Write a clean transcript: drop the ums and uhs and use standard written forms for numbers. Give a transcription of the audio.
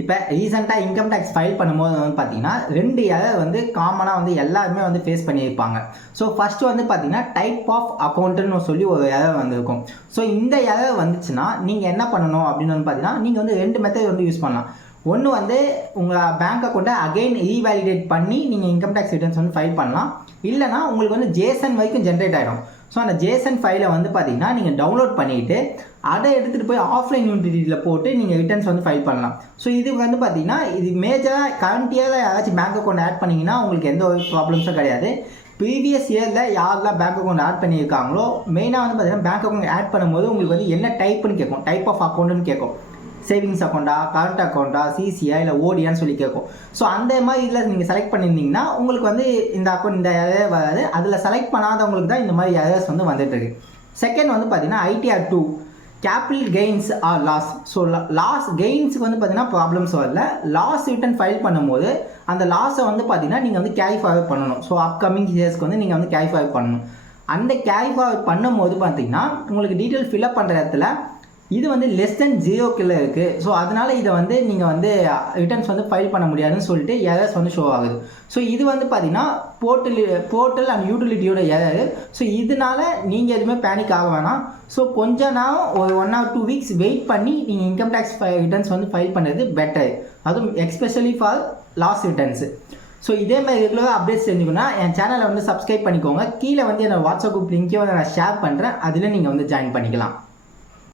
இப்போ ரீசெண்டாக income tax file பண்ணும்போது வந்து பார்த்தீங்கன்னா 2 எரர் வந்து காமனாக வந்து எல்லாருமே வந்து ஃபேஸ் பண்ணியிருப்பாங்க. ஸோ ஃபஸ்ட்டு வந்து பார்த்தீங்கன்னா டைப் ஆஃப் அக்கௌண்ட்டுன்னு சொல்லி ஒரு எரர் வந்திருக்கும். ஸோ இந்த எரர் வந்துச்சுன்னா நீங்கள் என்ன பண்ணணும் அப்படின்னு வந்து பார்த்தீங்கன்னா நீங்கள் வந்து 2 மெத்தட் வந்து யூஸ் பண்ணலாம். ஒன்று வந்து உங்கள் பேங்க் அக்கௌண்ட்டை அகைன் ரீவேலிடேட் பண்ணி நீங்கள் இன்கம் டேக்ஸ் ரிட்டர்ன்ஸ் வந்து ஃபைல் பண்ணலாம். இல்லைனா உங்களுக்கு வந்து ஜேசன் வரைக்கும் ஜென்ரேட் ஆகிடும். ஸோ அந்த ஜேசன் ஃபைலை வந்து பார்த்தீங்கன்னா நீங்கள் டவுன்லோட் பண்ணிவிட்டு அதை எடுத்துகிட்டு போய் ஆஃப்லைன் யூனிட்டியில் போட்டு நீங்கள் ரிட்டர்ன்ஸ் வந்து ஃபைல் பண்ணலாம். ஸோ இது வந்து பார்த்தீங்கன்னா இது மேஜராக கரண்ட் இயரில் யாராச்சும் பேங்க் அக்கௌண்ட் ஆட் பண்ணிங்கன்னா உங்களுக்கு எந்த ஒரு ப்ராப்ளம்ஸும் கிடையாது. ப்ரீவியஸ் இயரில் யாரெல்லாம் பேங்க் அக்கௌண்ட் ஆட் பண்ணியிருக்காங்களோ மெயினாக வந்து பார்த்தீங்கன்னா பேங்க் அக்கௌண்ட் ஆட் பண்ணும்போது உங்களுக்கு வந்து என்ன டைப்புன்னு கேட்கும், டைப் ஆஃப் அக்கௌண்ட்டுன்னு கேட்கும். சேவிங்ஸ் அக்கௌண்ட்டா, கரண்ட் அக்கௌண்ட்டா, சிசியா இல்லை ஓடியான்னு சொல்லி கேட்கும். ஸோ அந்த மாதிரி இதில் நீங்கள் செலக்ட் பண்ணியிருந்தீங்கன்னா உங்களுக்கு வந்து இந்த அக்கௌண்ட் இந்த எரர் வராது. அதில் செலக்ட் பண்ணாதவங்களுக்கு தான் இந்த மாதிரி எரர்ஸ் வந்து வந்துட்டுருக்கு. செகண்ட் வந்து பார்த்தீங்கன்னா ITR 2 capital gains or loss. So loss கெயின்ஸுக்கு வந்து பார்த்தீங்கன்னா ப்ராப்ளம்ஸ் வரல. லாஸ் ரிட்டர்ன் ஃபைல் பண்ணும்போது அந்த லாஸை வந்து பார்த்தீங்கன்னா நீங்கள் வந்து கேரி ஃபார்வர்ட் பண்ணணும். ஸோ அப்கமிங் இயர்ஸ்க்கு வந்து நீங்கள் வந்து கேரி ஃபார்வர்ட் பண்ணணும். அந்த கேரி ஃபார்வர்ட் பண்ணும்போது பார்த்தீங்கன்னா உங்களுக்கு டீட்டெயில் ஃபில்அப் பண்ணுற இடத்துல இது வந்து லெஸ் தென் 0 இருக்குது. ஸோ அதனால் இதை வந்து நீங்கள் வந்து ரிட்டர்ன்ஸ் வந்து ஃபைல் பண்ண முடியாதுன்னு சொல்லிட்டு எரர்ஸ் வந்து ஷோ ஆகுது. ஸோ இது வந்து பார்த்தீங்கன்னா போர்ட்டல் அண்ட் யூட்டிலிட்டியோட எரர். ஸோ இதனால நீங்கள் எதுவுமே பேனிக் ஆக வேணாம். ஸோ கொஞ்ச நாள் ஒரு 1 or 2 weeks வெயிட் பண்ணி நீங்கள் இன்கம் டேக்ஸ் ரிட்டர்ன்ஸ் வந்து ஃபைல் பண்ணுறது பெட்டர். அதுவும் especially for loss returns. So இதே மாதிரி ரெகுலராக அப்டேட்ஸ் தெரிஞ்சுக்கணும்னா என் சேனலை வந்து சப்ஸ்கிரைப் பண்ணிக்கோங்க. கீழே வந்து என்னோட வாட்ஸ்அப் குரூப் லிங்க்கையும் நான் ஷேர் பண்ணுறேன். அதில் நீங்கள் வந்து ஜாயின் பண்ணிக்கலாம்.